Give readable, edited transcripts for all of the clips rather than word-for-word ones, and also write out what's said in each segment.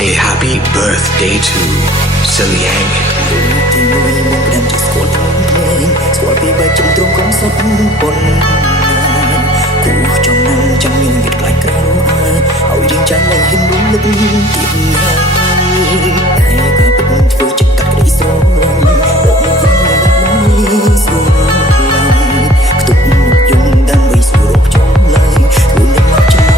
Say happy birthday to Seliang ទីមួយមកដើមចស្គាល់ភ្លេងស្គាល់ពីបែបចំទ្រង់កុំសុទ្ធប៉ុនគូចំណាំចាំញញវាខ្លាចក្រៅរអើឲ្យរៀងចាំឡើងហ៊ានរំលឹកទីណាតែក៏ពុំធ្វើចិត្តកាត់ក្តីស្រឡាញ់រកមកវិញស្រឡាញ់ខ្ទុកមុខយំដើម្បីស្រួលរកចំឡើយខ្លួននឹងមកចាំ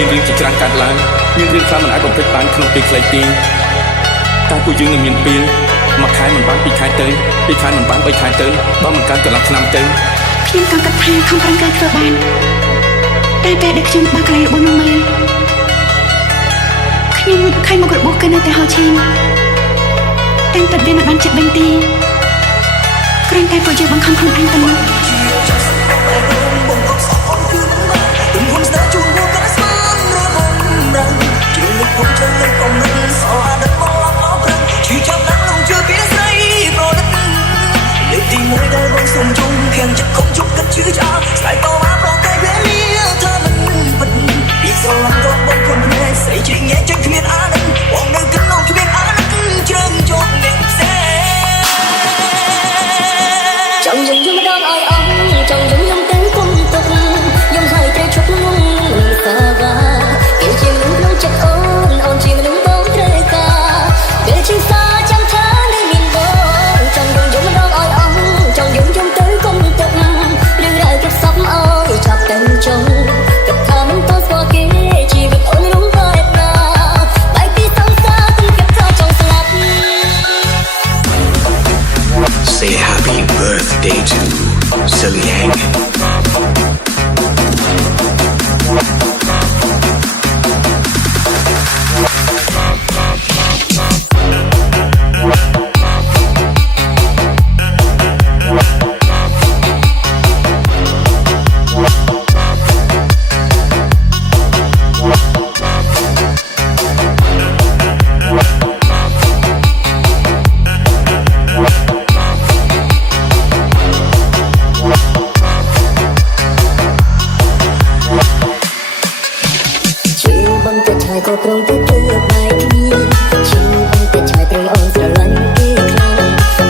មានរឿងជាច្រើនកើតឡើងមានរឿងខ្លះមិនអាចបំភ្លេចបានក្នុងពេលខ្លីទេតែពួកយើងនឹងមានពេលមួយខែមិនបាន2ខែទៅ2ខែមិនបាន3ខែទៅបើមិនកើតកន្លះឆ្នាំទៅខ្ញុំក៏គិតថាខំប្រឹងការធ្វើបានតែដែលខ្ញុំបានកន្លែងរបស់នោះមែនខ្ញុំឃើញមករបួសគឺនៅតែហោឈីនតែពិតវាមិនបានចិត្តវិញទេគ្រាន់តែពួកយើងបង្ខំខ្លួនឯងប៉ុណ្ណោះSay happy birthday to Seliangก็ตรงที่เธอไปนี้ฉันเป็นแต่ชายตรงอ่อนสลายอีกครั้ง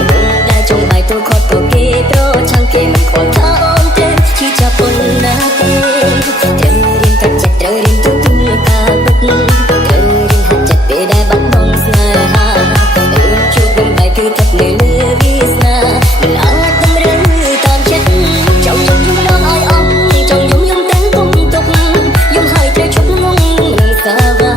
รู้ได้จงไปตัวขอตัวเกย์เพราะช่างเกย์มันขอท้าอ่อนเต็มที่จะปนหน้าเต็มเธอเรียนกับจัดเธอเรียนทุกทุกกาบุกเธอเรียนหัดจัดไปได้บัดมองสายหาชุดลงไปคือทับเนื้อวิสนามันอาจทำเรื่องตามฉันจ้องยุ่งยุ่งร้องอ้อยอ่อนจ้องยุ่งยุ่งเต้นกุ้งตกยุ่งหายใจชุบงงสาบา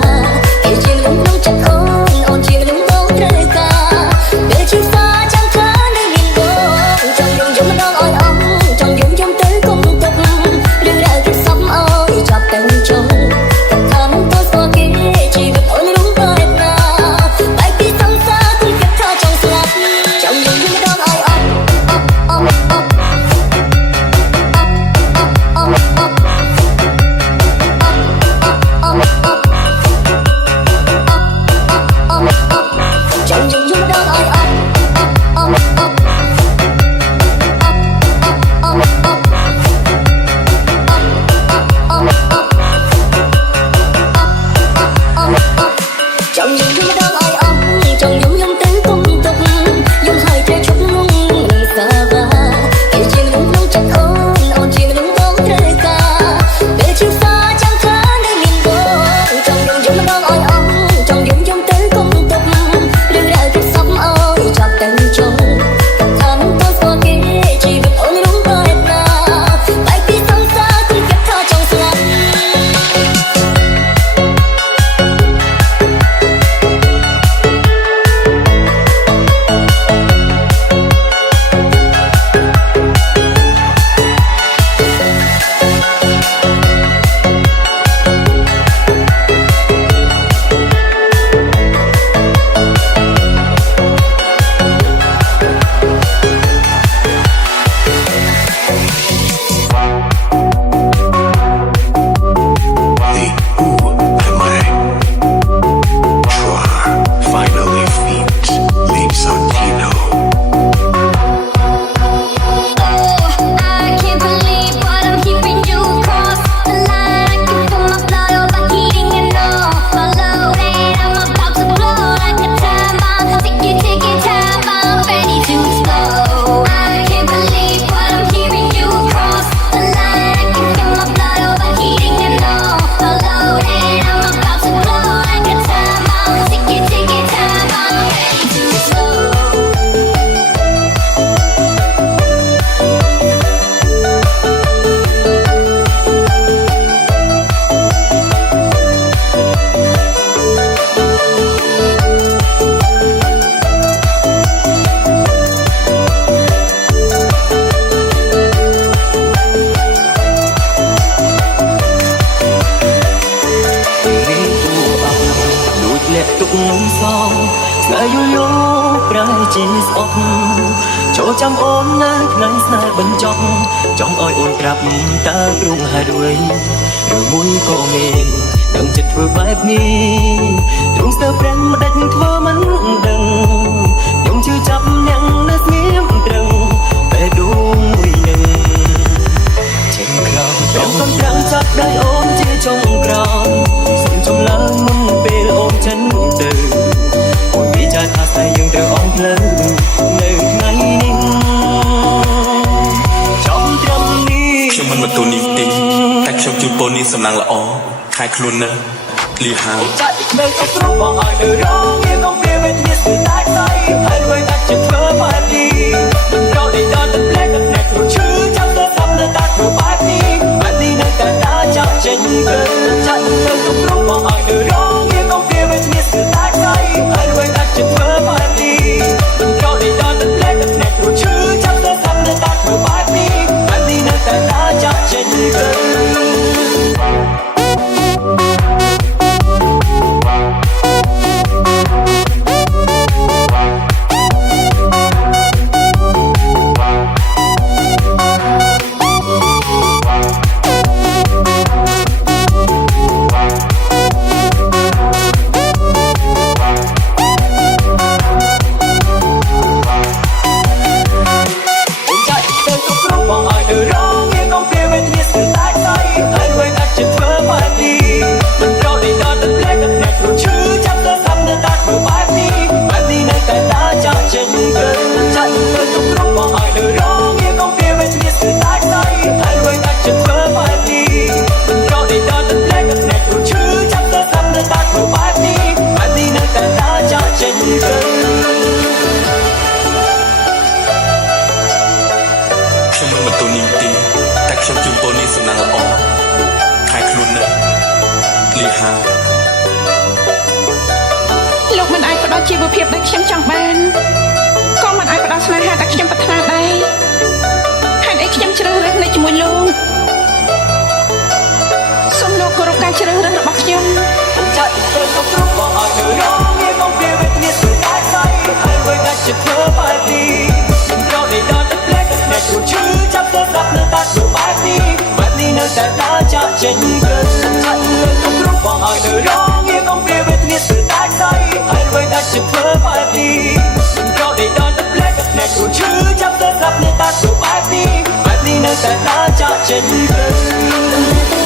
អ្នកទុកសងស្នេហ៍យូរយូរប្រែជាស្អប់ចូលចាំអូនណាថ្ងៃស្នេហ៍បញ្ចប់ចង់ឲ្យអូនប្រាប់តើព្រមហេតុអ្វីឬមួយក៏មានដឹងចិត្តធ្វើបែបនេះទ្រង់ស្ទើរព្រាំងមិនដាច់ធ្វើមិនដឹងខ្ញុំជឿចាប់អ្នកនៅស្ងៀមត្រឹងពេលដួងមួយនឹងចេញក្រោមខ្ញុំកំប្រាំងចាប់ដៃអូនជាចុងក្រោយសូមចំឡើងមុនពេលអូនចេញទៅអូនវិចារថាស្នេហ៍យើងត្រូវអស់ផ្លូវនៅថ្ងៃនេះចំត្រឹមនេះខ្ញុំមិនបន្ទោនេះទេតែខ្ញុំជូនពរនាងសំណាងល្អខែខ្លួនណាលីហាវចាក់នៅក្នុងទ្រូងបងឲ្យនៅរងវាកុំព្រាវេទនាស្ទើរតែខ្សែហើយអ្វីដែលជាធ្វើបែបនេះមិនត្រូវได้ដល់តែផ្លែកអ្នកគ្រូឈឺចាំទៅស្ដាប់នៅតែធ្វើបែបនេះនៅតែដើរចាប់ចេញទៅចាក់នៅក្នុងទ្រូងបងឲ្យនៅរងវាកុំព្រាវេទនាស្ទើរតែខ្សែហើយអ្វីដែលជាធ្វើបែបនេះមិនត្រូវได้ដល់តែផ្លែកអ្នកគ្រូឈឺចាំទៅស្ដាប់នៅតែធ្វើបែបនេះនៅតែដើរចាប់ចេញទៅខ្ញុំជូនពរនាងសំណាងល្អខែខ្លួនណាលីហាវលោកមិនអាចផ្ដល់ជីវភាពដែលខ្ញុំចង់បានក៏មិនអាចផ្ដល់ស្នេហាដែលខ្ញុំប្រាថ្នាដែរហេតុអីខ្ញុំជ្រើសរើសនៅជាមួយលោកសូមលោកគោរពការជ្រើសរើសរបស់ខ្ញុំចាក់ទៅក្នុងទ្រូងបងឲ្យនៅរងវាកុំព្រាវេទនាស្ទើរតែខ្សែហើយអ្វីដែលជាធ្វើបែបនេះមិនត្រូវได้ដល់តែផ្លែកអ្នកគ្រូឈឺចាប់ទៅស្ដាប់នៅតែធ្វើបែបនេះនៅតែដើរចាប់ចេញទៅចាក់លើក្នុងទ្រូងបងឲ្យនៅរងវាកុំព្រាវេទនាស្ទើរតែខ្សែហើយអ្វីដែលជាធ្វើបែបនេះមិនត្រូវได้ដល់តែផ្លែកអ្នកគ្រូឈឺចាប់ទៅស្ដាប់នៅតែធ្វើបែបនេះនៅតែដើរចាប់ចេញទៅ